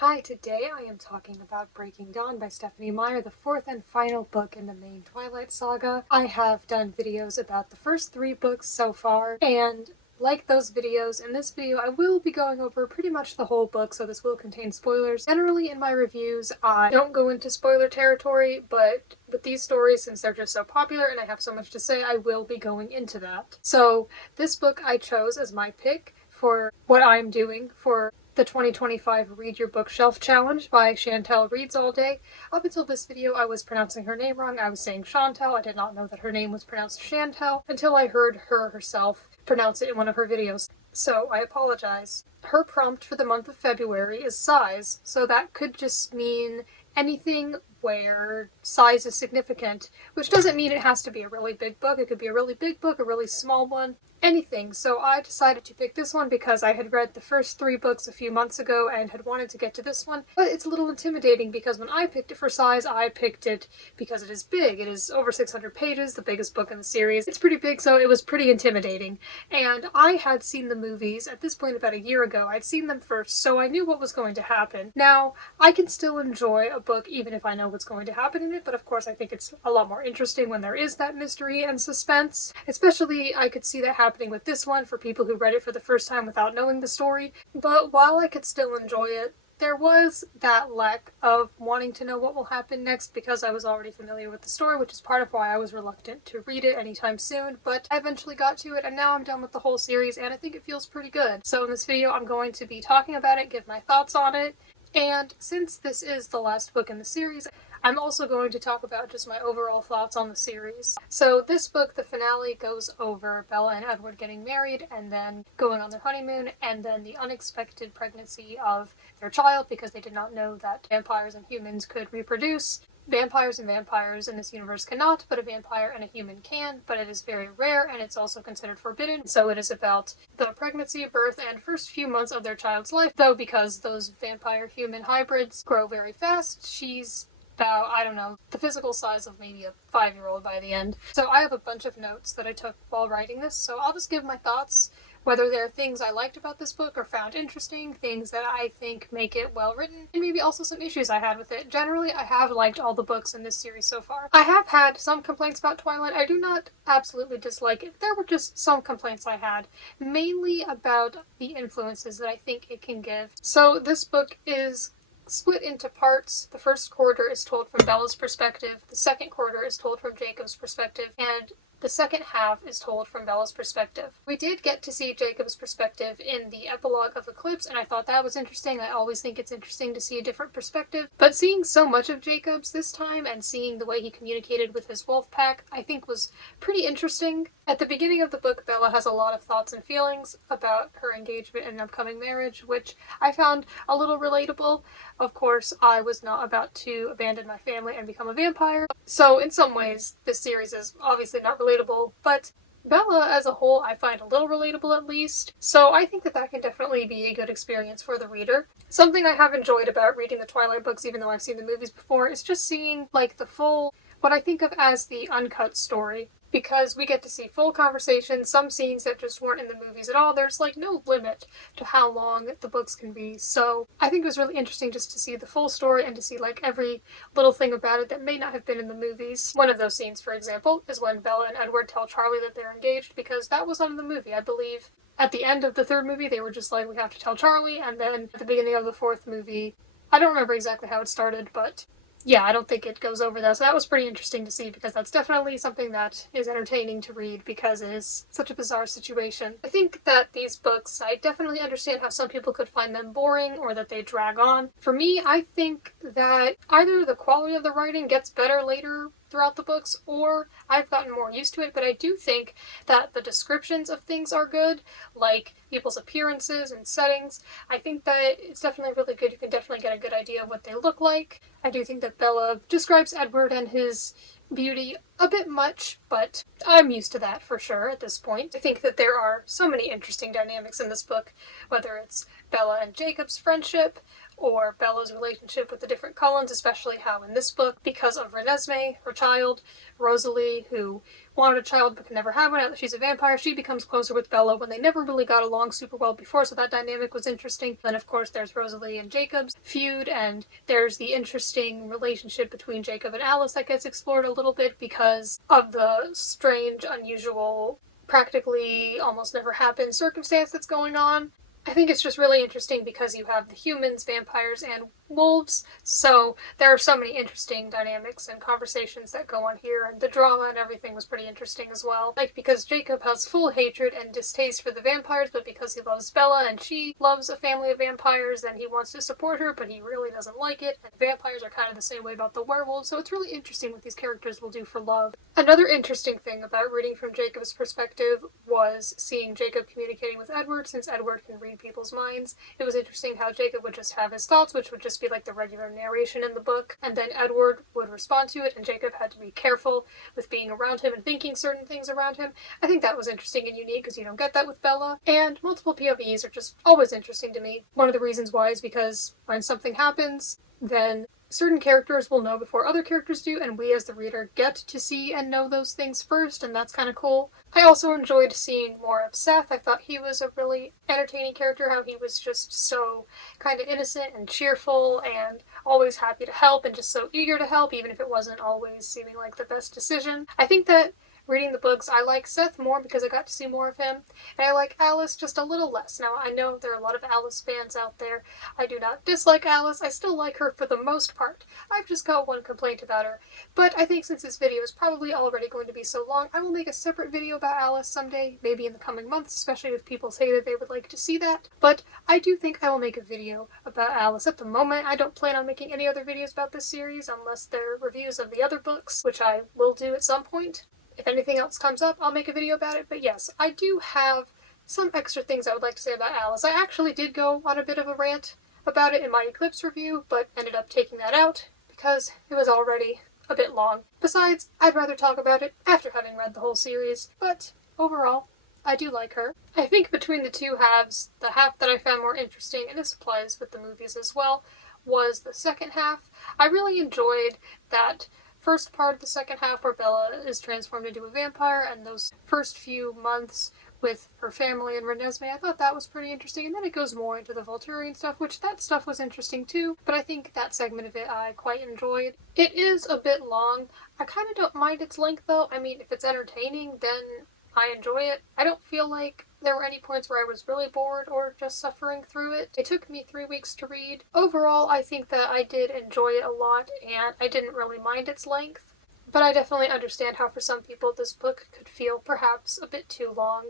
Hi, today I am talking about Breaking Dawn by Stephanie Meyer, the fourth and final book in the main Twilight Saga. I have done videos about the first three books so far, and like those videos, in this video I will be going over pretty much the whole book, so this will contain spoilers. Generally in my reviews I don't go into spoiler territory, but with these stories, since they're just so popular and I have so much to say, I will be going into that. So this book I chose as my pick for what I'm doing for the 2025 Read Your Bookshelf Challenge by Chantel Reads All Day. Up until this video, I was pronouncing her name wrong. I was saying Chantel. I did not know that her name was pronounced Chantel until I heard her herself pronounce it in one of her videos. So I apologize. Her prompt for the month of February is size, so that could just mean anything where size is significant, which doesn't mean it has to be a really big book. It could be a really big book, a really small one, anything. So I decided to pick this one because I had read the first three books a few months ago and had wanted to get to this one, but it's a little intimidating because when I picked it for size, I picked it because it is big. It is over 600 pages, the biggest book in the series. It's pretty big, so it was pretty intimidating. And I had seen the movies at this point about a year ago. I'd seen them first, so I knew what was going to happen. Now, I can still enjoy a book even if I know what's going to happen in it, but of course I think it's a lot more interesting when there is that mystery and suspense. Especially, I could see that happening with this one for people who read it for the first time without knowing the story. But while I could still enjoy it, there was that lack of wanting to know what will happen next because I was already familiar with the story, which is part of why I was reluctant to read it anytime soon, but I eventually got to it and now I'm done with the whole series and I think it feels pretty good. So in this video I'm going to be talking about it, give my thoughts on it, and since this is the last book in the series, I'm also going to talk about just my overall thoughts on the series. So this book, the finale, goes over Bella and Edward getting married and then going on their honeymoon and then the unexpected pregnancy of their child because they did not know that vampires and humans could reproduce. Vampires and vampires in this universe cannot, but a vampire and a human can, but it is very rare and it's also considered forbidden. So it is about the pregnancy, birth, and first few months of their child's life, though because those vampire-human hybrids grow very fast, she's about, I don't know, the physical size of maybe a 5-year-old by the end. So I have a bunch of notes that I took while writing this, so I'll just give my thoughts, whether there are things I liked about this book or found interesting, things that I think make it well written, and maybe also some issues I had with it. Generally, I have liked all the books in this series so far. I have had some complaints about Twilight. I do not absolutely dislike it. There were just some complaints I had, mainly about the influences that I think it can give. So this book is split into parts. The first quarter is told from Bella's perspective, the second quarter is told from Jacob's perspective, and the second half is told from Bella's perspective. We did get to see Jacob's perspective in the epilogue of Eclipse, and I thought that was interesting. I always think it's interesting to see a different perspective. But seeing so much of Jacob's this time and seeing the way he communicated with his wolf pack, I think was pretty interesting. At the beginning of the book, Bella has a lot of thoughts and feelings about her engagement and upcoming marriage, which I found a little relatable. Of course, I was not about to abandon my family and become a vampire, so in some ways, this series is obviously not relatable, but Bella as a whole I find a little relatable at least, so I think that that can definitely be a good experience for the reader. Something I have enjoyed about reading the Twilight books, even though I've seen the movies before, is just seeing like the full, what I think of as the uncut story. Because we get to see full conversations, some scenes that just weren't in the movies at all. There's like no limit to how long the books can be. So I think it was really interesting just to see the full story and to see like every little thing about it that may not have been in the movies. One of those scenes, for example, is when Bella and Edward tell Charlie that they're engaged, because that was not in the movie. I believe at the end of the third movie they were just like, we have to tell Charlie, and then at the beginning of the fourth movie, I don't remember exactly how it started, but yeah, I don't think it goes over that, so that was pretty interesting to see because that's definitely something that is entertaining to read because it is such a bizarre situation. I think that these books, I definitely understand how some people could find them boring or that they drag on. For me, I think that either the quality of the writing gets better later throughout the books, or I've gotten more used to it, but I do think that the descriptions of things are good, like people's appearances and settings. I think that it's definitely really good. You can definitely get a good idea of what they look like. I do think that Bella describes Edward and his beauty a bit much, but I'm used to that for sure at this point. I think that there are so many interesting dynamics in this book, whether it's Bella and Jacob's friendship, or Bella's relationship with the different Cullens, especially how in this book, because of Renesmee, her child, Rosalie, who wanted a child but can never have one now that she's a vampire, she becomes closer with Bella when they never really got along super well before, so that dynamic was interesting. Then of course there's Rosalie and Jacob's feud, and there's the interesting relationship between Jacob and Alice that gets explored a little bit because of the strange, unusual, practically almost never happened circumstance that's going on. I think it's just really interesting because you have the humans, vampires, and wolves, so there are so many interesting dynamics and conversations that go on here, and the drama and everything was pretty interesting as well. Like, because Jacob has full hatred and distaste for the vampires, but because he loves Bella and she loves a family of vampires, then he wants to support her, but he really doesn't like it, and vampires are kind of the same way about the werewolves, so it's really interesting what these characters will do for love. Another interesting thing about reading from Jacob's perspective was seeing Jacob communicating with Edward, since Edward can read people's minds. It was interesting how Jacob would just have his thoughts, which would just be like the regular narration in the book, and then Edward would respond to it, and Jacob had to be careful with being around him and thinking certain things around him. I think that was interesting and unique because you don't get that with Bella, and multiple POVs are just always interesting to me. One of the reasons why is because when something happens, then certain characters will know before other characters do, and we as the reader get to see and know those things first, and that's kind of cool. I also enjoyed seeing more of Seth. I thought he was a really entertaining character, how he was just so kind of innocent and cheerful and always happy to help and just so eager to help, even if it wasn't always seeming like the best decision. I think that reading the books, I like Seth more because I got to see more of him, and I like Alice just a little less. Now, I know there are a lot of Alice fans out there. I do not dislike Alice. I still like her for the most part. I've just got one complaint about her, but I think since this video is probably already going to be so long, I will make a separate video about Alice someday, maybe in the coming months, especially if people say that they would like to see that. But I do think I will make a video about Alice. At the moment, I don't plan on making any other videos about this series unless they're reviews of the other books, which I will do at some point. If anything else comes up, I'll make a video about it, but yes, I do have some extra things I would like to say about Alice. I actually did go on a bit of a rant about it in my Eclipse review, but ended up taking that out because it was already a bit long. Besides, I'd rather talk about it after having read the whole series, but overall, I do like her. I think between the two halves, the half that I found more interesting, and this applies with the movies as well, was the second half. I really enjoyed that first part of the second half where Bella is transformed into a vampire, and those first few months with her family and Renesmee, I thought that was pretty interesting, and then it goes more into the Volturian stuff, which that stuff was interesting too, but I think that segment of it I quite enjoyed. It is a bit long. I kind of don't mind its length though. I mean, if it's entertaining, then I enjoy it. I don't feel like there were any points where I was really bored or just suffering through it. It took me 3 weeks to read. Overall, I think that I did enjoy it a lot, and I didn't really mind its length. But I definitely understand how for some people this book could feel perhaps a bit too long.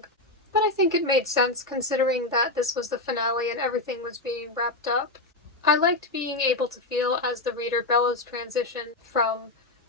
But I think it made sense considering that this was the finale and everything was being wrapped up. I liked being able to feel, as the reader, Bella's transition from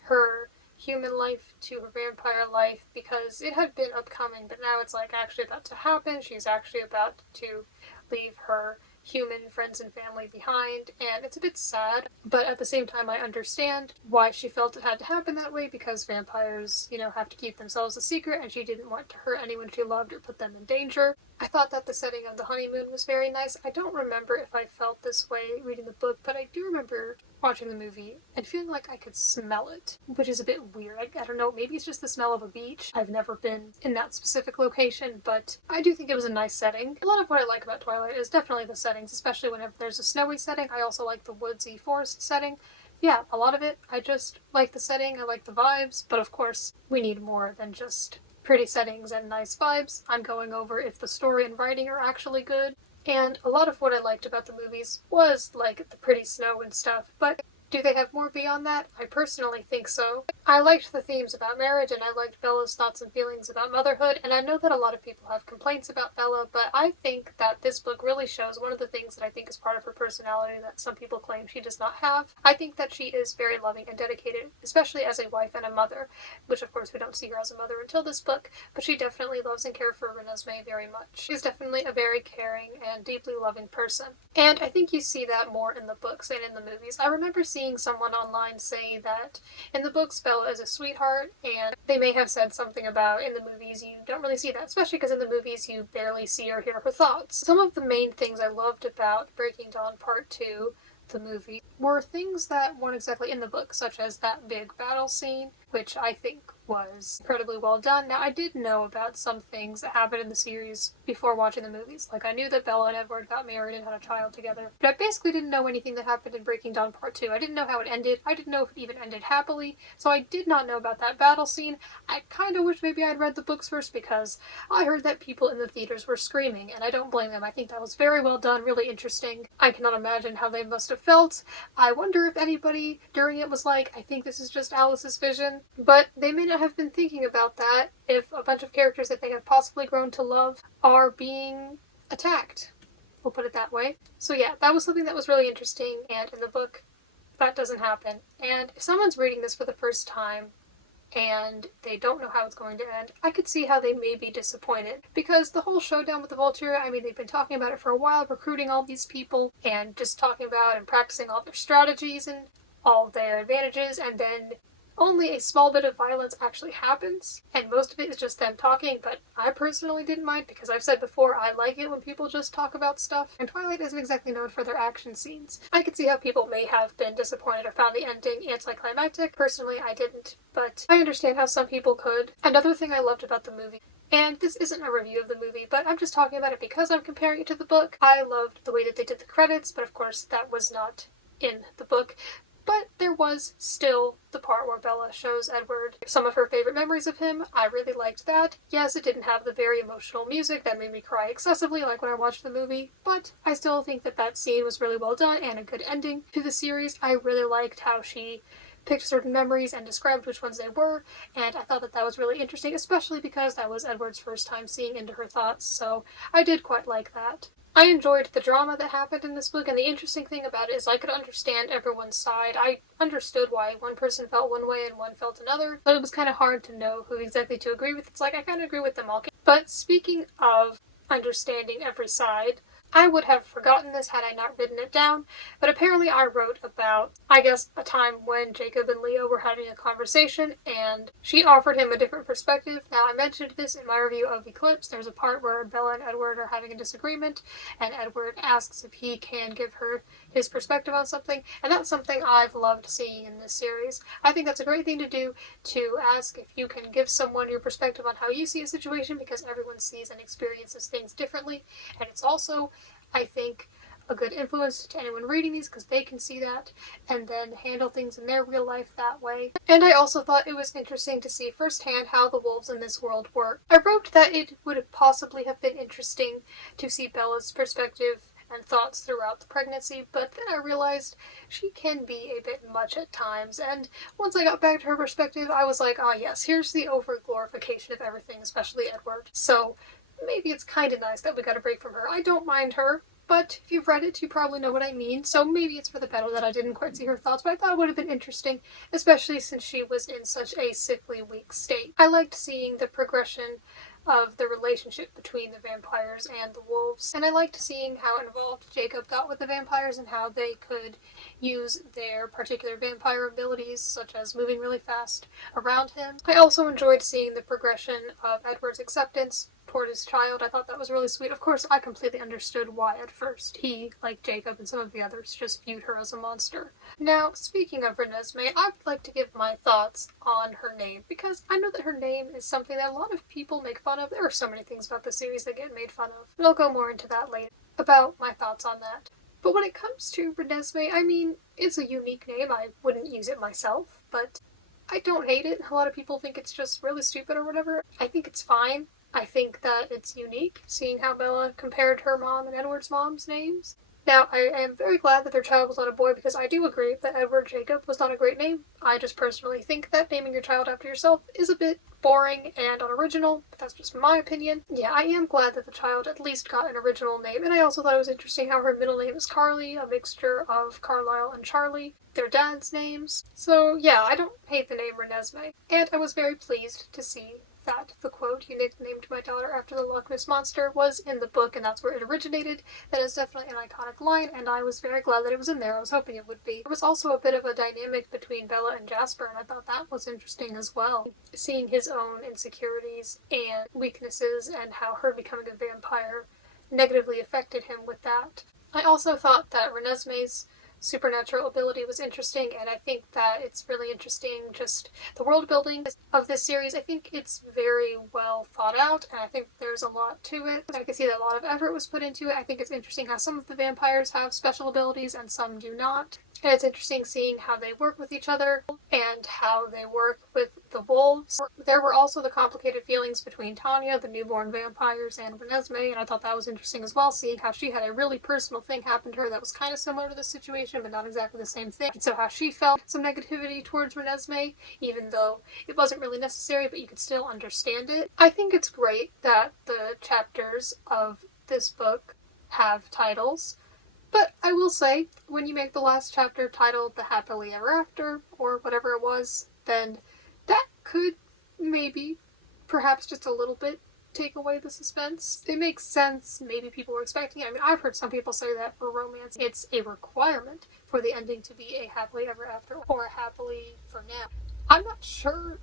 her human life to her vampire life, because it had been upcoming, but now it's like actually about to happen. She's actually about to leave her human friends and family behind, and it's a bit sad, but at the same time I understand why she felt it had to happen that way, because vampires, have to keep themselves a secret, and she didn't want to hurt anyone she loved or put them in danger. I thought that the setting of the honeymoon was very nice. I don't remember if I felt this way reading the book, but I do remember watching the movie and feeling like I could smell it, which is a bit weird. I don't know, maybe it's just the smell of a beach. I've never been in that specific location, but I do think it was a nice setting. A lot of what I like about Twilight is definitely the settings, especially whenever there's a snowy setting. I also like the woodsy forest setting. Yeah, a lot of it. I just like the setting, I like the vibes, but of course, we need more than just pretty settings and nice vibes. I'm going over if the story and writing are actually good. And a lot of what I liked about the movies was like the pretty snow and stuff, but do they have more beyond that? I personally think so. I liked the themes about marriage, and I liked Bella's thoughts and feelings about motherhood, and I know that a lot of people have complaints about Bella, but I think that this book really shows one of the things that I think is part of her personality that some people claim she does not have. I think that she is very loving and dedicated, especially as a wife and a mother, which of course we don't see her as a mother until this book, but she definitely loves and cares for Renesmee very much. She's definitely a very caring and deeply loving person. And I think you see that more in the books and in the movies. I remember seeing someone online say that in the books Bella is a sweetheart, and they may have said something about in the movies you don't really see that, especially because in the movies you barely see or hear her thoughts. Some of the main things I loved about Breaking Dawn Part 2 the movie were things that weren't exactly in the book, such as that big battle scene, which I think was incredibly well done. Now, I did know about some things that happened in the series before watching the movies. Like, I knew that Bella and Edward got married and had a child together, but I basically didn't know anything that happened in Breaking Dawn Part 2. I didn't know how it ended. I didn't know if it even ended happily, so I did not know about that battle scene. I kind of wish maybe I'd read the books first, because I heard that people in the theaters were screaming, and I don't blame them. I think that was very well done, really interesting. I cannot imagine how they must have felt. I wonder if anybody during it was like, I think this is just Alice's vision, but they may not have been thinking about that if a bunch of characters that they have possibly grown to love are being attacked. We'll put it that way. So yeah, that was something that was really interesting, and in the book, that doesn't happen. And if someone's reading this for the first time, and they don't know how it's going to end, I could see how they may be disappointed. Because the whole showdown with the Vulture, I mean, they've been talking about it for a while, recruiting all these people, and just talking about and practicing all their strategies and all their advantages, and then only a small bit of violence actually happens, and most of it is just them talking, but I personally didn't mind, because I've said before, I like it when people just talk about stuff, and Twilight isn't exactly known for their action scenes. I could see how people may have been disappointed or found the ending anticlimactic. Personally, I didn't, but I understand how some people could. Another thing I loved about the movie, and this isn't a review of the movie, but I'm just talking about it because I'm comparing it to the book. I loved the way that they did the credits, but of course that was not in the book. But there was still the part where Bella shows Edward some of her favorite memories of him. I really liked that. Yes, it didn't have the very emotional music that made me cry excessively like when I watched the movie, but I still think that that scene was really well done and a good ending to the series. I really liked how she picked certain memories and described which ones they were, and I thought that that was really interesting, especially because that was Edward's first time seeing into her thoughts, so I did quite like that. I enjoyed the drama that happened in this book, and the interesting thing about it is I could understand everyone's side. I understood why one person felt one way and one felt another, but it was kind of hard to know who exactly to agree with. It's like, I kind of agree with them all. But speaking of understanding every side, I would have forgotten this had I not written it down, but apparently I wrote about, I guess, a time when Jacob and Leo were having a conversation, and she offered him a different perspective. Now, I mentioned this in my review of Eclipse. There's a part where Bella and Edward are having a disagreement, and Edward asks if he can give her his perspective on something, and that's something I've loved seeing in this series. I think that's a great thing to do, to ask if you can give someone your perspective on how you see a situation, because everyone sees and experiences things differently, and it's also, I think, a good influence to anyone reading these, because they can see that and then handle things in their real life that way. And I also thought it was interesting to see firsthand how the wolves in this world work. I wrote that it would possibly have been interesting to see Bella's perspective and thoughts throughout the pregnancy, but then I realized she can be a bit much at times, and once I got back to her perspective, I was like, ah yes, here's the over-glorification of everything, especially Edward. So maybe it's kind of nice that we got a break from her. I don't mind her, but if you've read it, you probably know what I mean, so maybe it's for the better that I didn't quite see her thoughts, but I thought it would have been interesting, especially since she was in such a sickly, weak state. I liked seeing the progression of the relationship between the vampires and the wolves, and I liked seeing how involved Jacob got with the vampires and how they could use their particular vampire abilities, such as moving really fast, around him. I also enjoyed seeing the progression of Edward's acceptance toward his child. I thought that was really sweet. Of course, I completely understood why at first he, like Jacob and some of the others, just viewed her as a monster. Now, speaking of Renesmee, I'd like to give my thoughts on her name, because I know that her name is something that a lot of people make fun of. There are so many things about the series that get made fun of, but I'll go more into that later, about my thoughts on that. But when it comes to Renesmee, I mean, it's a unique name. I wouldn't use it myself, but I don't hate it. A lot of people think it's just really stupid or whatever. I think it's fine. I think that it's unique, seeing how Bella compared her mom and Edward's mom's names. Now, I am very glad that their child was not a boy, because I do agree that Edward Jacob was not a great name. I just personally think that naming your child after yourself is a bit boring and unoriginal, but that's just my opinion. Yeah, I am glad that the child at least got an original name, and I also thought it was interesting how her middle name is Carly, a mixture of Carlisle and Charlie, their dad's names. So yeah, I don't hate the name Renesmee, and I was very pleased to see that the quote, "You nicknamed my daughter after the Loch Ness Monster," was in the book, and that's where it originated. That is definitely an iconic line, and I was very glad that it was in there. I was hoping it would be. There was also a bit of a dynamic between Bella and Jasper, and I thought that was interesting as well. Seeing his own insecurities and weaknesses, and how her becoming a vampire negatively affected him with that. I also thought that Renesmee's supernatural ability was interesting, and I think that it's really interesting just the world building of this series. I think it's very well thought out, and I think there's a lot to it. I can see that a lot of effort was put into it. I think it's interesting how some of the vampires have special abilities and some do not. And it's interesting seeing how they work with each other and how they work with the wolves. There were also the complicated feelings between Tanya, the newborn vampires, and Renesmee, and I thought that was interesting as well, seeing how she had a really personal thing happen to her that was kind of similar to this situation, but not exactly the same thing. And so how she felt some negativity towards Renesmee, even though it wasn't really necessary, but you could still understand it. I think it's great that the chapters of this book have titles. But I will say, when you make the last chapter titled The Happily Ever After, or whatever it was, then that could maybe, perhaps just a little bit, take away the suspense. It makes sense. Maybe people were expecting it. I mean, I've heard some people say that for romance, it's a requirement for the ending to be a happily ever after, or a happily for now. I'm not sure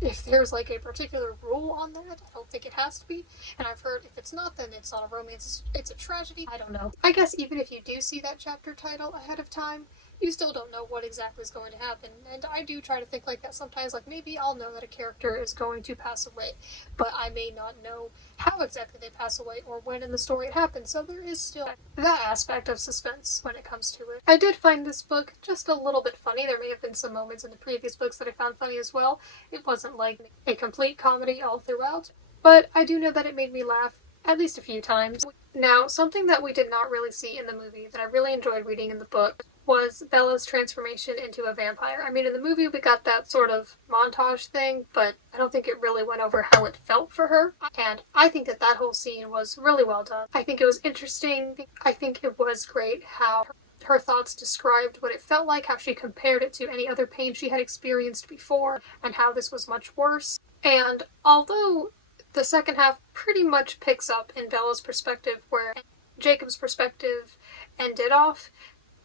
if there's like a particular rule on that. I don't think it has to be. And I've heard if it's not, then it's not a romance, it's a tragedy. I don't know. I guess even if you do see that chapter title ahead of time, you still don't know what exactly is going to happen. And I do try to think like that sometimes, like maybe I'll know that a character is going to pass away, but I may not know how exactly they pass away or when in the story it happens. So there is still that aspect of suspense when it comes to it. I did find this book just a little bit funny. There may have been some moments in the previous books that I found funny as well. It wasn't like a complete comedy all throughout, but I do know that it made me laugh at least a few times. Now, something that we did not really see in the movie that I really enjoyed reading in the book was Bella's transformation into a vampire. I mean, in the movie we got that sort of montage thing, but I don't think it really went over how it felt for her. And I think that that whole scene was really well done. I think it was interesting. I think it was great how her thoughts described what it felt like, how she compared it to any other pain she had experienced before, and how this was much worse. And although the second half pretty much picks up in Bella's perspective where Jacob's perspective ended off,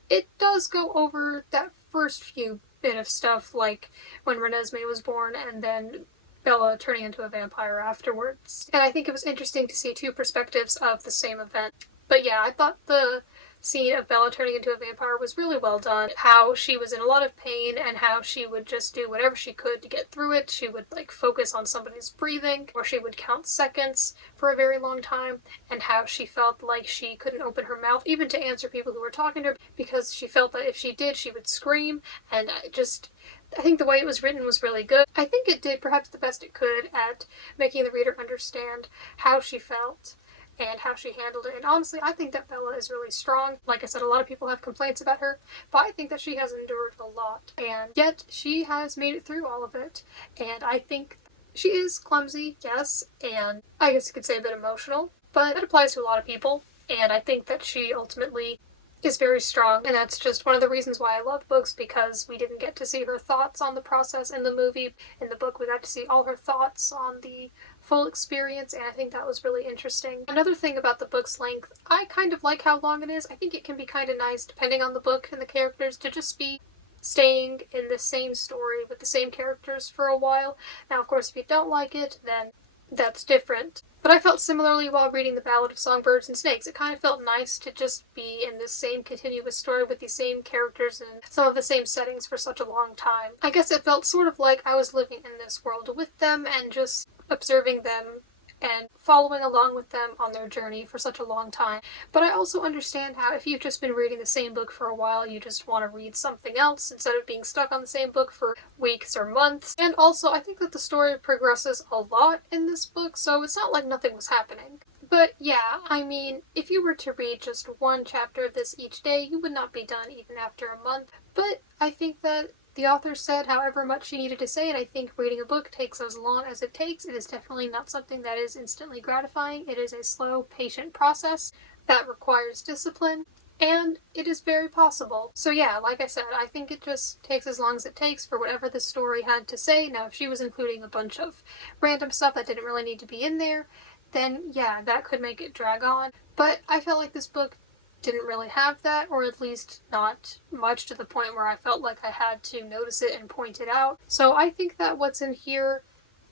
it does go over that first few bit of stuff, like when Renesmee was born and then Bella turning into a vampire afterwards. And I think it was interesting to see two perspectives of the same event. But yeah, I thought the scene of Bella turning into a vampire was really well done. How she was in a lot of pain and how she would just do whatever she could to get through it. She would like focus on somebody's breathing, or she would count seconds for a very long time, and how she felt like she couldn't open her mouth even to answer people who were talking to her because she felt that if she did, she would scream. And I think the way it was written was really good. I think it did perhaps the best it could at making the reader understand how she felt and how she handled it. And honestly, I think that Bella is really strong. Like I said, a lot of people have complaints about her, but I think that she has endured a lot. And yet, she has made it through all of it. And I think she is clumsy, yes, and I guess you could say a bit emotional, but that applies to a lot of people. And I think that she ultimately is very strong, and that's just one of the reasons why I love books, because we didn't get to see her thoughts on the process in the movie. In the book, we got to see all her thoughts on the full experience, and I think that was really interesting. Another thing about the book's length, I kind of like how long it is. I think it can be kind of nice, depending on the book and the characters, to just be staying in the same story with the same characters for a while. Now, of course, if you don't like it, then that's different. But I felt similarly while reading The Ballad of Songbirds and Snakes. It kind of felt nice to just be in this same continuous story with these same characters and some of the same settings for such a long time. I guess it felt sort of like I was living in this world with them and just observing them and following along with them on their journey for such a long time. But I also understand how if you've just been reading the same book for a while, you just want to read something else instead of being stuck on the same book for weeks or months. And also, I think that the story progresses a lot in this book, so it's not like nothing was happening. But yeah, I mean, if you were to read just one chapter of this each day, you would not be done even after a month. But I think that the author said however much she needed to say, and I think reading a book takes as long as it takes. It is definitely not something that is instantly gratifying. It is a slow, patient process that requires discipline, and it is very possible. So yeah, like I said, I think it just takes as long as it takes for whatever the story had to say. Now, if she was including a bunch of random stuff that didn't really need to be in there, then yeah, that could make it drag on. But I felt like this book didn't really have that, or at least not much to the point where I felt like I had to notice it and point it out. So I think that what's in here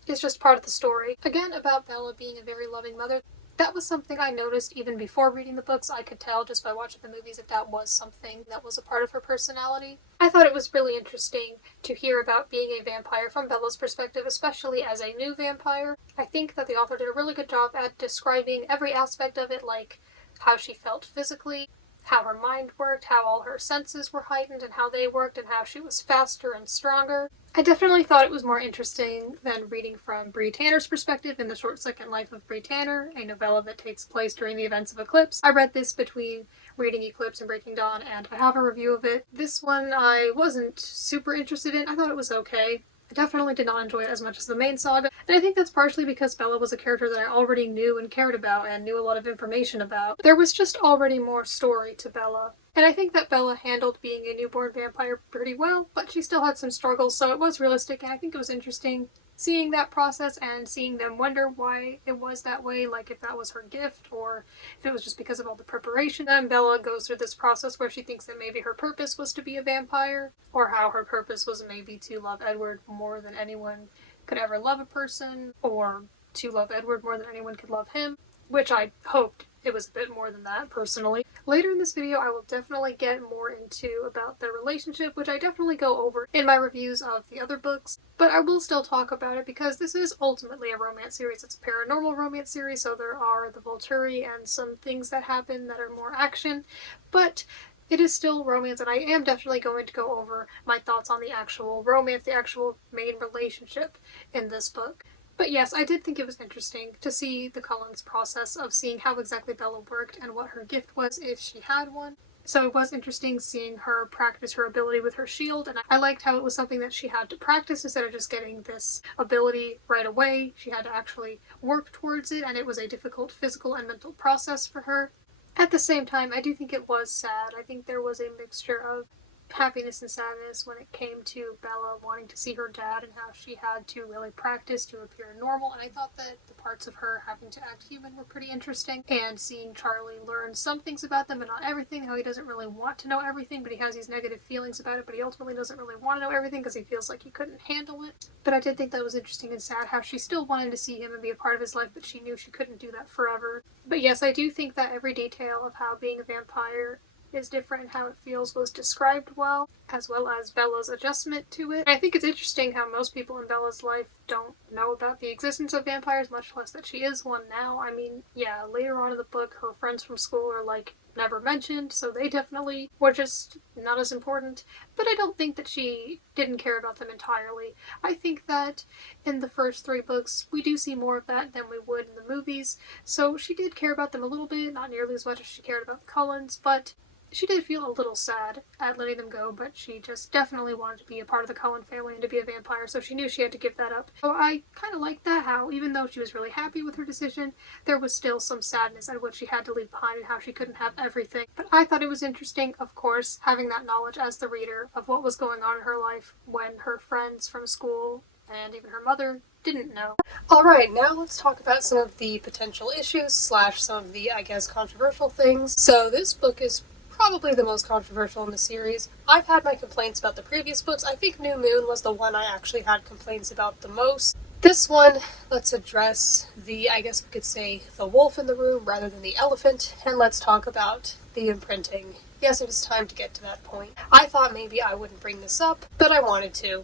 is just part of the story. Again, about Bella being a very loving mother, That was something I noticed even before reading the books. I could tell just by watching the movies if that was something that was a part of her personality. I thought it was really interesting to hear about being a vampire from Bella's perspective, especially as a new vampire. I think that the author did a really good job at describing every aspect of it, like how she felt physically, how her mind worked, how all her senses were heightened and how they worked, and how she was faster and stronger. I definitely thought it was more interesting than reading from Bree Tanner's perspective in The Short Second Life of Bree Tanner, a novella that takes place during the events of Eclipse. I read this between reading Eclipse and Breaking Dawn, and I have a review of it. This one I wasn't super interested in. I thought it was okay. I definitely did not enjoy it as much as the main saga, and I think that's partially because Bella was a character that I already knew and cared about and knew a lot of information about. There was just already more story to Bella. And I think that Bella handled being a newborn vampire pretty well, but she still had some struggles, so it was realistic, and I think it was interesting seeing that process and seeing them wonder why it was that way, like if that was her gift or if it was just because of all the preparation. Then Bella goes through this process where she thinks that maybe her purpose was to be a vampire, or how her purpose was maybe to love Edward more than anyone could ever love a person, or to love Edward more than anyone could love him, which I hoped it was a bit more than that, personally. Later in this video, I will definitely get more into about their relationship, which I definitely go over in my reviews of the other books, but I will still talk about it because this is ultimately a romance series. It's a paranormal romance series, so there are the Volturi and some things that happen that are more action, but it is still romance, and I am definitely going to go over my thoughts on the actual romance, the actual main relationship in this book. But yes, I did think it was interesting to see the Cullens process of seeing how exactly Bella worked and what her gift was if she had one. So it was interesting seeing her practice her ability with her shield, and I liked how it was something that she had to practice instead of just getting this ability right away. She had to actually work towards it, and it was a difficult physical and mental process for her. At the same time, I do think it was sad. I think there was a mixture of happiness and sadness when it came to Bella wanting to see her dad and how she had to really practice to appear normal, and I thought that the parts of her having to act human were pretty interesting, and seeing Charlie learn some things about them and not everything, how he doesn't really want to know everything, but he has these negative feelings about it, but he ultimately doesn't really want to know everything because he feels like he couldn't handle it. But I did think that was interesting and sad how she still wanted to see him and be a part of his life, but she knew she couldn't do that forever. But yes, I do think that every detail of how being a vampire is different and how it feels was described well, as well as Bella's adjustment to it. And I think it's interesting how most people in Bella's life don't know about the existence of vampires, much less that she is one now. I mean, yeah, later on in the book, her friends from school are like never mentioned, so they definitely were just not as important. But I don't think that she didn't care about them entirely. I think that in the first 3 books, we do see more of that than we would in the movies, so she did care about them a little bit, not nearly as much as she cared about the Cullens, but she did feel a little sad at letting them go, but she just definitely wanted to be a part of the Cullen family and to be a vampire, so she knew she had to give that up. So I kind of liked that, how even though she was really happy with her decision, there was still some sadness at what she had to leave behind and how she couldn't have everything. But I thought it was interesting, of course, having that knowledge as the reader of what was going on in her life when her friends from school and even her mother didn't know. Alright, now let's talk about some of the potential issues / some of the, I guess, controversial things. So this book is probably the most controversial in the series. I've had my complaints about the previous books. I think New Moon was the one I actually had complaints about the most. This one, let's address the, I guess we could say, the wolf in the room rather than the elephant, and let's talk about the imprinting. Yes, it is time to get to that point. I thought maybe I wouldn't bring this up, but I wanted to.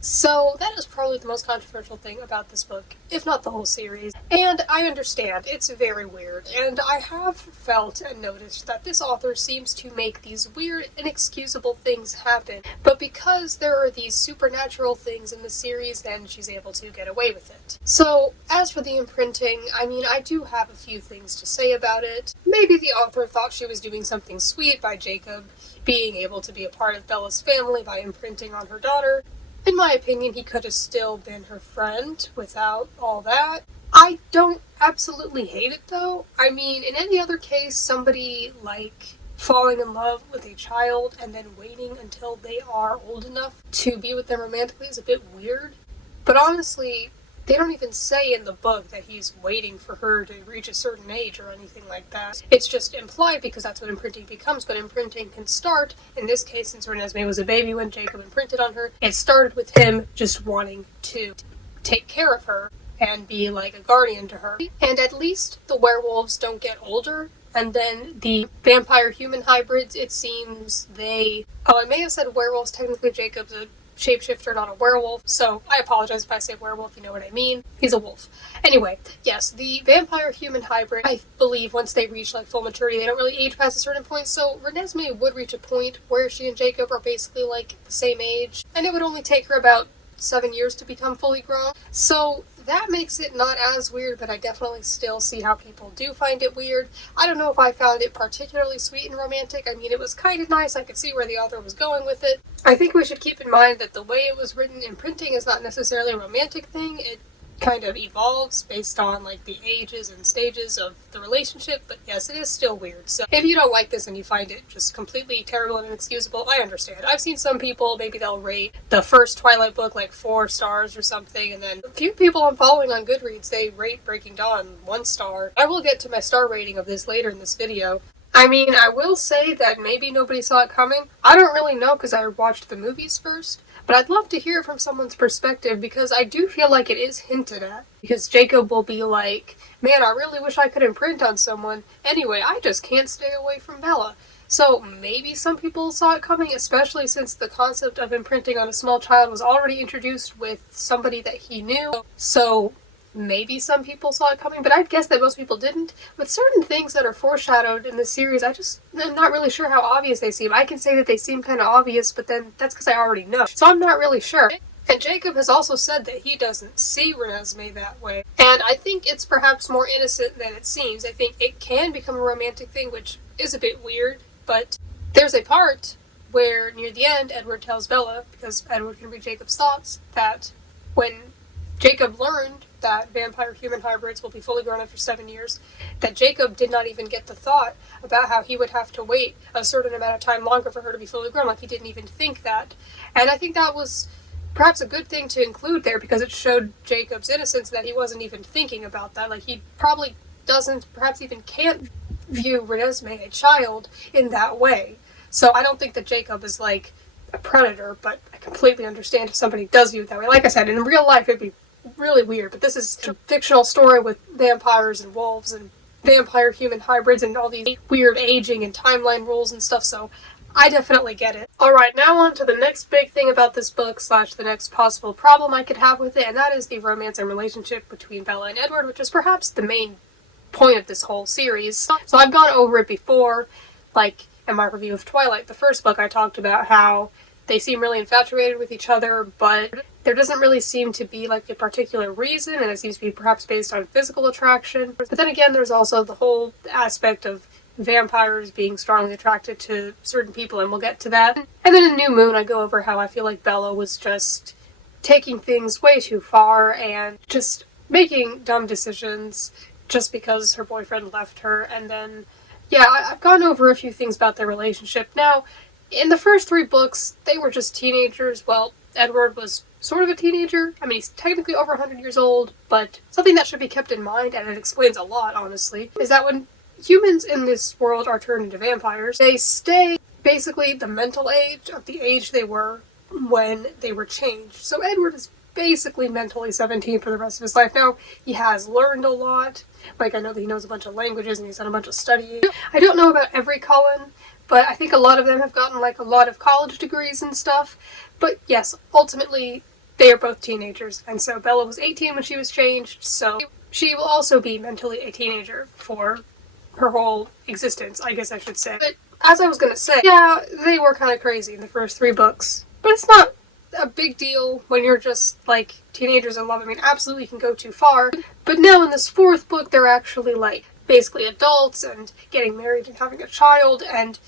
So that is probably the most controversial thing about this book, if not the whole series. And I understand, it's very weird, and I have felt and noticed that this author seems to make these weird, inexcusable things happen, but because there are these supernatural things in the series, then she's able to get away with it. So, as for the imprinting, I mean, I do have a few things to say about it. Maybe the author thought she was doing something sweet by Jacob being able to be a part of Bella's family by imprinting on her daughter. In my opinion, he could have still been her friend without all that. I don't absolutely hate it, though. I mean, in any other case, somebody, like, falling in love with a child and then waiting until they are old enough to be with them romantically is a bit weird. But honestly, they don't even say in the book that he's waiting for her to reach a certain age or anything like that. It's just implied because that's what imprinting becomes, but imprinting can start, in this case, since Renesmee was a baby when Jacob imprinted on her, it started with him just wanting to take care of her and be like a guardian to her. And at least the werewolves don't get older. And then the vampire-human hybrids, it seems I may have said werewolves. Technically, Jacob's a shapeshifter, not a werewolf. So I apologize if I say werewolf, you know what I mean. He's a wolf. Anyway, yes, the vampire-human hybrid, I believe once they reach like full maturity, they don't really age past a certain point. So Renesmee would reach a point where she and Jacob are basically like the same age. And it would only take her about 7 years to become fully grown. So that makes it not as weird, but I definitely still see how people do find it weird. I don't know if I found it particularly sweet and romantic. I mean, it was kind of nice. I could see where the author was going with it. I think we should keep in mind that the way it was written in printing is not necessarily a romantic thing. It kind of evolves based on like the ages and stages of the relationship, but yes, it is still weird. So if you don't like this and you find it just completely terrible and inexcusable, I understand. I've seen some people, maybe they'll rate the first Twilight book like 4 stars or something, and then a few people I'm following on Goodreads, they rate Breaking Dawn 1 star. I will get to my star rating of this later in this video. I mean, I will say that maybe nobody saw it coming. I don't really know because I watched the movies first. But I'd love to hear it from someone's perspective, because I do feel like it is hinted at. Because Jacob will be like, man, I really wish I could imprint on someone. Anyway, I just can't stay away from Bella. So maybe some people saw it coming, especially since the concept of imprinting on a small child was already introduced with somebody that he knew. So maybe some people saw it coming, but I'd guess that most people didn't. With certain things that are foreshadowed in this series, I'm not really sure how obvious they seem. I can say that they seem kind of obvious, but then that's because I already know. So I'm not really sure. And Jacob has also said that he doesn't see Renesmee that way. And I think it's perhaps more innocent than it seems. I think it can become a romantic thing, which is a bit weird, but there's a part where near the end, Edward tells Bella, because Edward can read Jacob's thoughts, that when Jacob learned that vampire-human hybrids will be fully grown after 7 years, that Jacob did not even get the thought about how he would have to wait a certain amount of time longer for her to be fully grown. Like, he didn't even think that. And I think that was perhaps a good thing to include there, because it showed Jacob's innocence, that he wasn't even thinking about that. Like, he probably doesn't, perhaps even can't view Renesmee, a child, in that way. So I don't think that Jacob is, like, a predator, but I completely understand if somebody does view it that way. Like I said, in real life it'd be really weird, but this is a fictional story with vampires and wolves and vampire-human hybrids and all these weird aging and timeline rules and stuff, so I definitely get it. Alright, now on to the next big thing about this book, / the next possible problem I could have with it, and that is the romance and relationship between Bella and Edward, which is perhaps the main point of this whole series. So I've gone over it before, like in my review of Twilight. The first book I talked about how they seem really infatuated with each other, but there doesn't really seem to be like a particular reason, and it seems to be perhaps based on physical attraction. But then again, there's also the whole aspect of vampires being strongly attracted to certain people, and we'll get to that. And then in New Moon, I go over how I feel like Bella was just taking things way too far and just making dumb decisions just because her boyfriend left her. And then, yeah, I've gone over a few things about their relationship. Now, in the first 3 books, they were just teenagers. Well, Edward was sort of a teenager. I mean, he's technically over 100 years old, but something that should be kept in mind, and it explains a lot, honestly, is that when humans in this world are turned into vampires, they stay basically the mental age of the age they were when they were changed. So Edward is basically mentally 17 for the rest of his life. Now, he has learned a lot. Like, I know that he knows a bunch of languages and he's done a bunch of studying. I don't know about every Cullen, but I think a lot of them have gotten, like, a lot of college degrees and stuff. But yes, ultimately, they are both teenagers. And so Bella was 18 when she was changed, so she will also be mentally a teenager for her whole existence, I guess I should say. But as I was gonna say, yeah, they were kind of crazy in the first 3 books. But it's not a big deal when you're just, like, teenagers in love. I mean, absolutely you can go too far. But now in this 4th book, they're actually, like, basically adults and getting married and having a child, and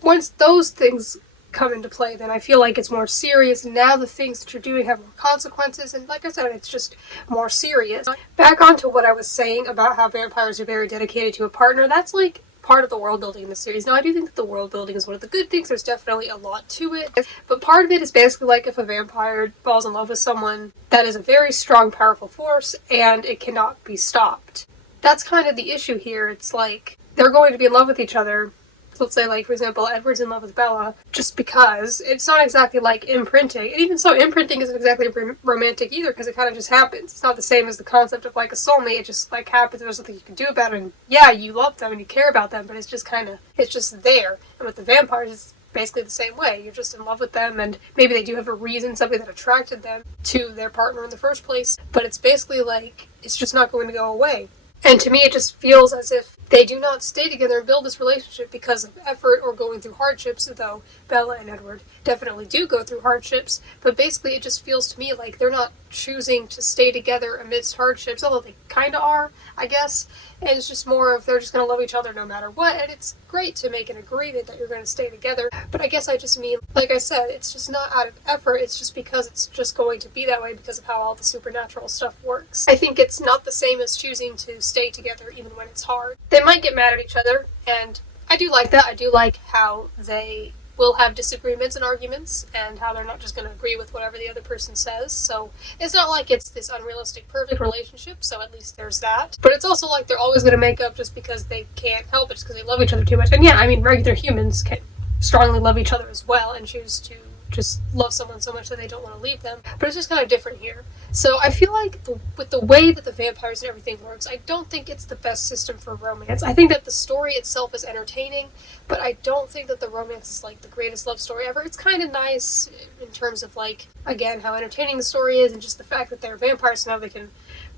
once those things come into play, then I feel like it's more serious. Now the things that you're doing have more consequences, and like I said, it's just more serious. Back onto what I was saying about how vampires are very dedicated to a partner, that's like part of the world building in the series. Now, I do think that the world building is one of the good things. There's definitely a lot to it, but part of it is basically like if a vampire falls in love with someone, that is a very strong, powerful force, and it cannot be stopped. That's kind of the issue here. It's like they're going to be in love with each other, let's say, like, for example, Edward's in love with Bella just because. It's not exactly like imprinting. And even so, imprinting isn't exactly romantic either, because it kind of just happens. It's not the same as the concept of, like, a soulmate. It just, like, happens. There's nothing you can do about it. And yeah, you love them and you care about them, but it's just kind of, it's just there. And with the vampires, it's basically the same way. You're just in love with them, and maybe they do have a reason, something that attracted them to their partner in the first place, but it's basically like, it's just not going to go away. And to me, it just feels as if they do not stay together and build this relationship because of effort or going through hardships, though Bella and Edward definitely do go through hardships. But basically, it just feels to me like they're not choosing to stay together amidst hardships, although they kind of are, I guess. And it's just more of they're just going to love each other no matter what. And it's great to make an agreement that you're going to stay together. But I guess I just mean, like I said, it's just not out of effort. It's just because it's just going to be that way because of how all the supernatural stuff works. I think it's not the same as choosing to stay together even when it's hard. They might get mad at each other, and I do like that. I do like how they will have disagreements and arguments, and how they're not just going to agree with whatever the other person says. So it's not like it's this unrealistic, perfect relationship, so at least there's that. But it's also like they're always going to make up just because they can't help it, just because they love each other too much. And yeah, I mean, regular humans can strongly love each other as well, and choose to just love someone so much that they don't want to leave them. But it's just kind of different here. So I feel like with the way that the vampires and everything works, I don't think it's the best system for romance. I think that the story itself is entertaining, but I don't think that the romance is like the greatest love story ever. It's kind of nice in terms of, like, again, how entertaining the story is, and just the fact that they're vampires, so now they can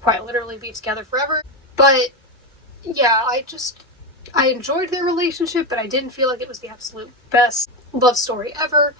quite literally be together forever. But yeah, I enjoyed their relationship, but I didn't feel like it was the absolute best love story ever.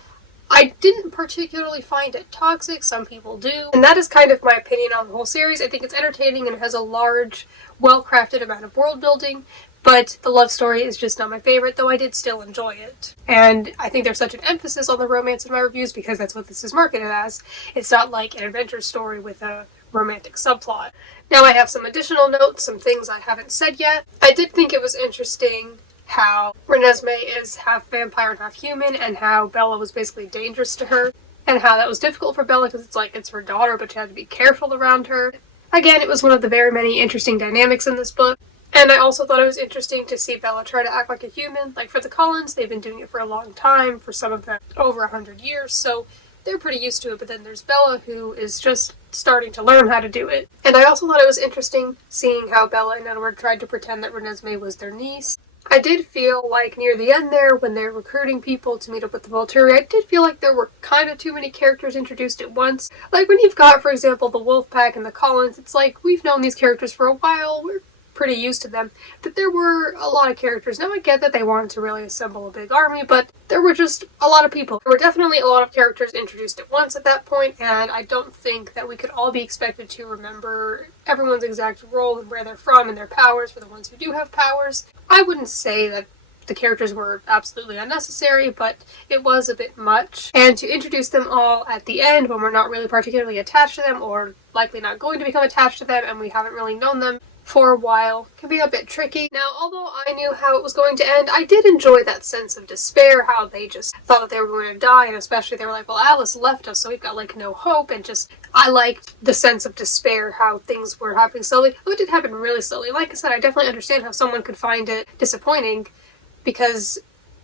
I didn't particularly find it toxic. Some people do. And that is kind of my opinion on the whole series. I think it's entertaining and it has a large, well-crafted amount of world building, but the love story is just not my favorite, though I did still enjoy it. And I think there's such an emphasis on the romance in my reviews because that's what this is marketed as. It's not like an adventure story with a romantic subplot. Now I have some additional notes, some things I haven't said yet. I did think it was interesting how Renesmee is half vampire and half human, and how Bella was basically dangerous to her, and how that was difficult for Bella because it's like it's her daughter, but she had to be careful around her. Again, it was one of the very many interesting dynamics in this book, and I also thought it was interesting to see Bella try to act like a human. Like for the Cullens, they've been doing it for a long time, for some of them over 100 years, so they're pretty used to it, but then there's Bella who is just starting to learn how to do it. And I also thought it was interesting seeing how Bella and Edward tried to pretend that Renesmee was their niece. I did feel like near the end there, when they're recruiting people to meet up with the Volturi, I did feel like there were kind of too many characters introduced at once. Like when you've got, for example, the Wolfpack and the Cullens, it's like we've known these characters for a while, we're pretty used to them, but there were a lot of characters. Now I get that they wanted to really assemble a big army, but there were just a lot of people. There were definitely a lot of characters introduced at once at that point, and I don't think that we could all be expected to remember everyone's exact role and where they're from and their powers for the ones who do have powers. I wouldn't say that the characters were absolutely unnecessary, but it was a bit much. And to introduce them all at the end when we're not really particularly attached to them, or likely not going to become attached to them, and we haven't really known them for a while, can be a bit tricky. Now, although I knew how it was going to end, I did enjoy that sense of despair, how they just thought that they were going to die, and especially they were like, well, Alice left us, so we've got, like, no hope, and just, I liked the sense of despair, how things were happening slowly. Oh, it did happen really slowly. Like I said, I definitely understand how someone could find it disappointing, because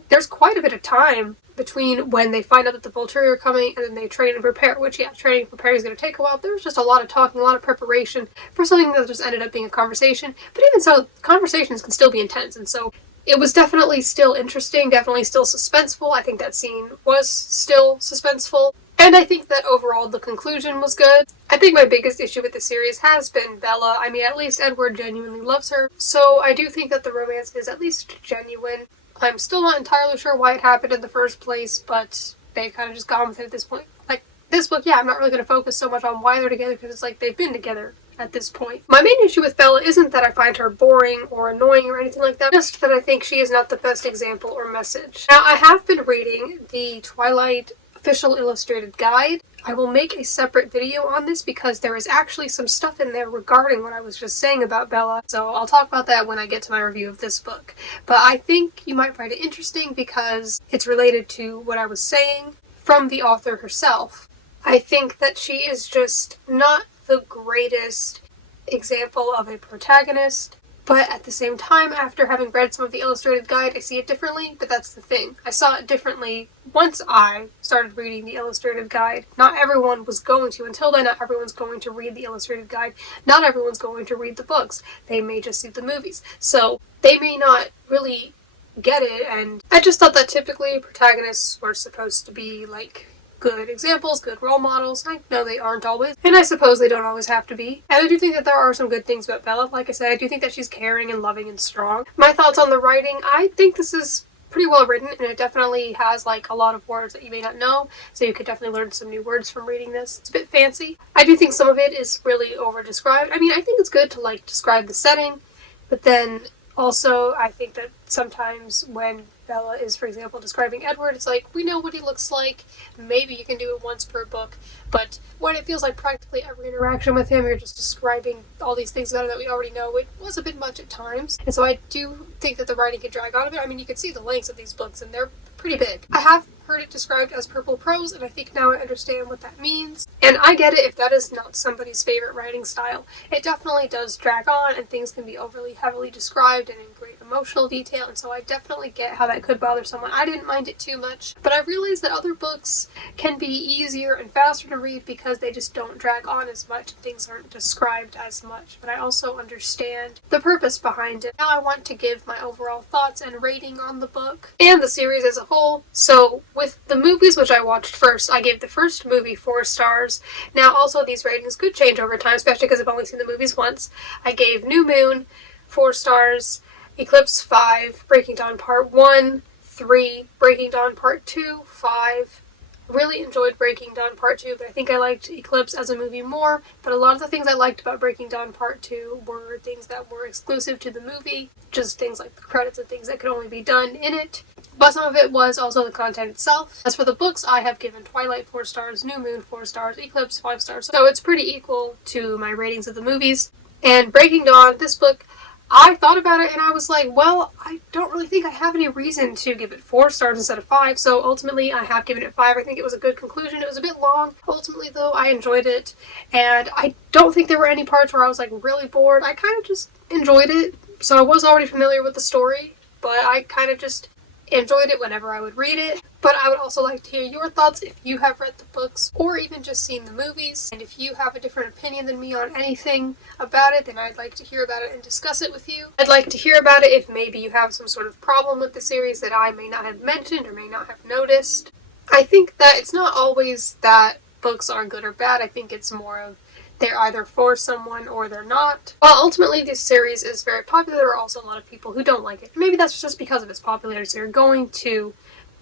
there's quite a bit of time between when they find out that the Volturi are coming and then they train and prepare, which, yeah, training and preparing is going to take a while. There was just a lot of talking, a lot of preparation for something that just ended up being a conversation. But even so, conversations can still be intense, and so it was definitely still interesting, definitely still suspenseful. I think that scene was still suspenseful. And I think that overall the conclusion was good. I think my biggest issue with the series has been Bella. I mean, at least Edward genuinely loves her, so I do think that the romance is at least genuine. I'm still not entirely sure why it happened in the first place, but they've kind of just gone with it at this point. Like, this book, yeah, I'm not really going to focus so much on why they're together, because it's like they've been together at this point. My main issue with Bella isn't that I find her boring or annoying or anything like that, just that I think she is not the best example or message. Now, I have been reading the Twilight Official Illustrated Guide. I will make a separate video on this because there is actually some stuff in there regarding what I was just saying about Bella, so I'll talk about that when I get to my review of this book. But I think you might find it interesting because it's related to what I was saying from the author herself. I think that she is just not the greatest example of a protagonist. But at the same time, after having read some of the illustrated guide, I see it differently, but that's the thing. I saw it differently once I started reading the illustrated guide. Not everyone was going to. Until then, not everyone's going to read the illustrated guide. Not everyone's going to read the books. They may just see the movies. So they may not really get it, and I just thought that typically protagonists were supposed to be like good examples, good role models. I know they aren't always, and I suppose they don't always have to be. And I do think that there are some good things about Bella. Like I said, I do think that she's caring and loving and strong. My thoughts on the writing, I think this is pretty well written, and it definitely has like a lot of words that you may not know, so you could definitely learn some new words from reading this. It's a bit fancy. I do think some of it is really over described. I mean, I think it's good to like describe the setting, but then also, I think that sometimes when Bella is, for example, describing Edward, it's like, we know what he looks like, maybe you can do it once per book, but when it feels like practically every interaction with him, you're just describing all these things about him that we already know, it was a bit much at times, and so I do think that the writing can drag on a bit. I mean, you can see the lengths of these books, and they're pretty big. I have heard it described as purple prose, and I think now I understand what that means. And I get it if that is not somebody's favorite writing style. It definitely does drag on, and things can be overly heavily described and in great emotional detail, and so I definitely get how that could bother someone. I didn't mind it too much, but I realized that other books can be easier and faster to read because they just don't drag on as much and things aren't described as much. But I also understand the purpose behind it. Now I want to give my overall thoughts and rating on the book and the series as a whole. So with the movies, which I watched first, I gave the first movie 4 stars. Now also these ratings could change over time, especially because I've only seen the movies once. I gave New Moon 4 stars, Eclipse 5, Breaking Dawn Part 1, 3, Breaking Dawn Part 2, 5. Really enjoyed Breaking Dawn Part 2, but I think I liked Eclipse as a movie more. But a lot of the things I liked about Breaking Dawn Part 2 were things that were exclusive to the movie, just things like the credits and things that could only be done in it. But some of it was also the content itself. As for the books, I have given Twilight 4 stars, New Moon 4 stars, Eclipse 5 stars. So it's pretty equal to my ratings of the movies. And Breaking Dawn, this book, I thought about it and I was like, well, I don't really think I have any reason to give it 4 stars instead of 5, so ultimately I have given it 5. I think it was a good conclusion. It was a bit long. Ultimately, though, I enjoyed it, and I don't think there were any parts where I was like really bored. I kind of just enjoyed it. So I was already familiar with the story, but I kind of just enjoyed it whenever I would read it. But I would also like to hear your thoughts if you have read the books or even just seen the movies. And if you have a different opinion than me on anything about it, then I'd like to hear about it and discuss it with you. I'd like to hear about it if maybe you have some sort of problem with the series that I may not have mentioned or may not have noticed. I think that it's not always that books are good or bad. I think it's more of they're either for someone or they're not. While ultimately this series is very popular, there are also a lot of people who don't like it. Maybe that's just because of its popularity, so you're going to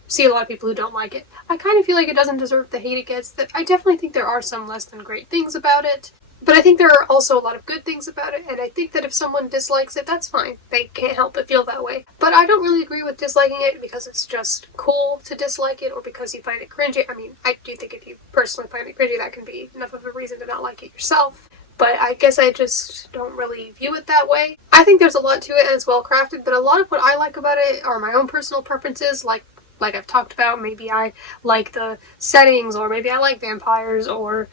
see a lot of people who don't like it. I kind of feel like it doesn't deserve the hate it gets. I definitely think there are some less than great things about it, but I think there are also a lot of good things about it, and I think that if someone dislikes it, that's fine. They can't help but feel that way. But I don't really agree with disliking it because it's just cool to dislike it or because you find it cringy. I mean, I do think if you personally find it cringy, that can be enough of a reason to not like it yourself. But I guess I just don't really view it that way. I think there's a lot to it and it's well crafted, but a lot of what I like about it are my own personal preferences, like I've talked about. Maybe I like the settings, or maybe I like vampires, or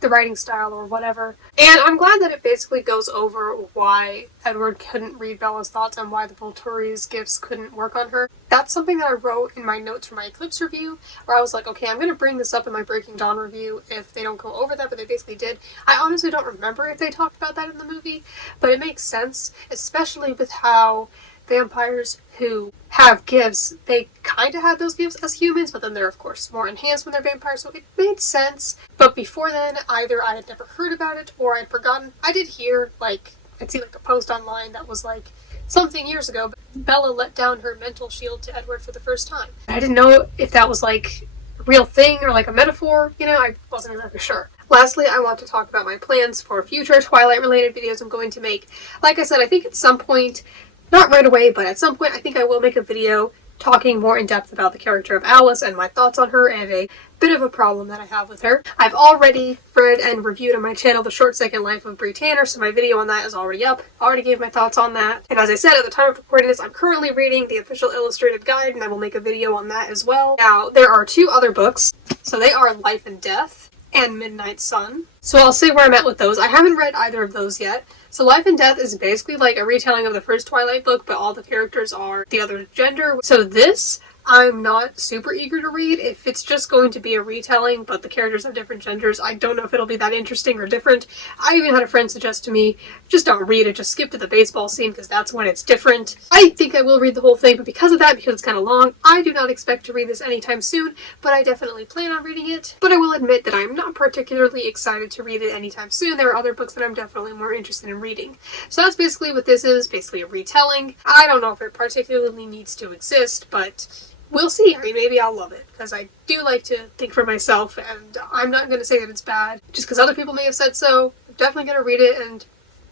the writing style, or whatever. And I'm glad that it basically goes over why Edward couldn't read Bella's thoughts and why the Volturi's gifts couldn't work on her. That's something that I wrote in my notes for my Eclipse review, where I was like, okay, I'm going to bring this up in my Breaking Dawn review if they don't go over that, but they basically did. I honestly don't remember if they talked about that in the movie, but it makes sense, especially with how vampires who have gifts, they kind of have those gifts as humans, but then they're of course more enhanced when they're vampires, so it made sense. But before then, either I had never heard about it or I'd forgotten. I did hear, I'd see a post online that was like, something years ago, Bella let down her mental shield to Edward for the first time. I didn't know if that was like a real thing or like a metaphor, I wasn't exactly sure. Lastly, I want to talk about my plans for future Twilight related videos I'm going to make. Like I said, I think at some point, not right away, but at some point I think I will make a video talking more in depth about the character of Alice and my thoughts on her and a bit of a problem that I have with her. I've already read and reviewed on my channel The Short Second Life of Bree Tanner, so my video on that is already up. I already gave my thoughts on that. And as I said, at the time of recording this, I'm currently reading the official illustrated guide, and I will make a video on that as well. Now, there are 2 other books, so they are Life and Death and Midnight Sun. So I'll say where I'm at with those. I haven't read either of those yet, So Life and Death is basically like a retelling of the first Twilight book, but all the characters are the other gender. So this, I'm not super eager to read. If it's just going to be a retelling, but the characters have different genders, I don't know if it'll be that interesting or different. I even had a friend suggest to me, just don't read it, just skip to the baseball scene, because that's when it's different. I think I will read the whole thing, but because of that, because it's kind of long, I do not expect to read this anytime soon, but I definitely plan on reading it. But I will admit that I'm not particularly excited to read it anytime soon. There are other books that I'm definitely more interested in reading. So that's basically what this is, basically a retelling. I don't know if it particularly needs to exist, but we'll see. I mean, maybe I'll love it, because I do like to think for myself, and I'm not going to say that it's bad, just because other people may have said so. I'm definitely going to read it and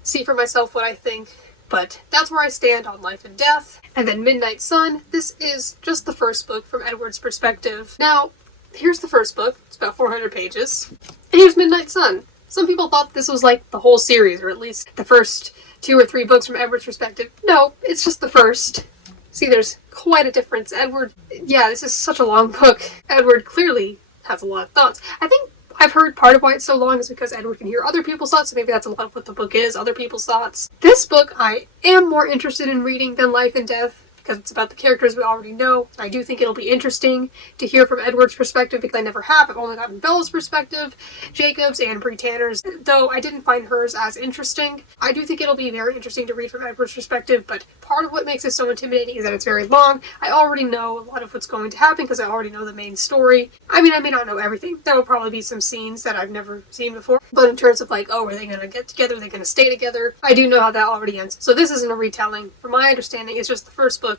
see for myself what I think, but that's where I stand on Life and Death. And then Midnight Sun, this is just the first book from Edward's perspective. Now, here's the first book. It's about 400 pages. And here's Midnight Sun. Some people thought this was like the whole series, or at least the first 2 or 3 books from Edward's perspective. No, it's just the first. See, there's quite a difference. Edward, yeah, this is such a long book. Edward clearly has a lot of thoughts. I think I've heard part of why it's so long is because Edward can hear other people's thoughts, so maybe that's a lot of what the book is, other people's thoughts. This book I am more interested in reading than Life and Death, because it's about the characters we already know. I do think it'll be interesting to hear from Edward's perspective, because I never have. I've only gotten Bella's perspective, Jacob's, and Bree Tanner's, though I didn't find hers as interesting. I do think it'll be very interesting to read from Edward's perspective, but part of what makes it so intimidating is that it's very long. I already know a lot of what's going to happen, because I already know the main story. I mean, I may not know everything. There will probably be some scenes that I've never seen before, but in terms of like, oh, are they going to get together? Are they going to stay together? I do know how that already ends. So this isn't a retelling. From my understanding, it's just the first book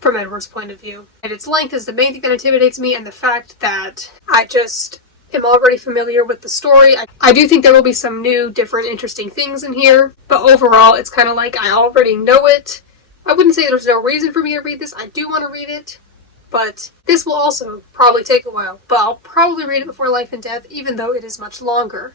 from Edward's point of view. And its length is the main thing that intimidates me, and the fact that I just am already familiar with the story. I do think there will be some new, different, interesting things in here, but overall it's kind of like I already know it. I wouldn't say there's no reason for me to read this. I do want to read it, but this will also probably take a while. But I'll probably read it before Life and Death, even though it is much longer.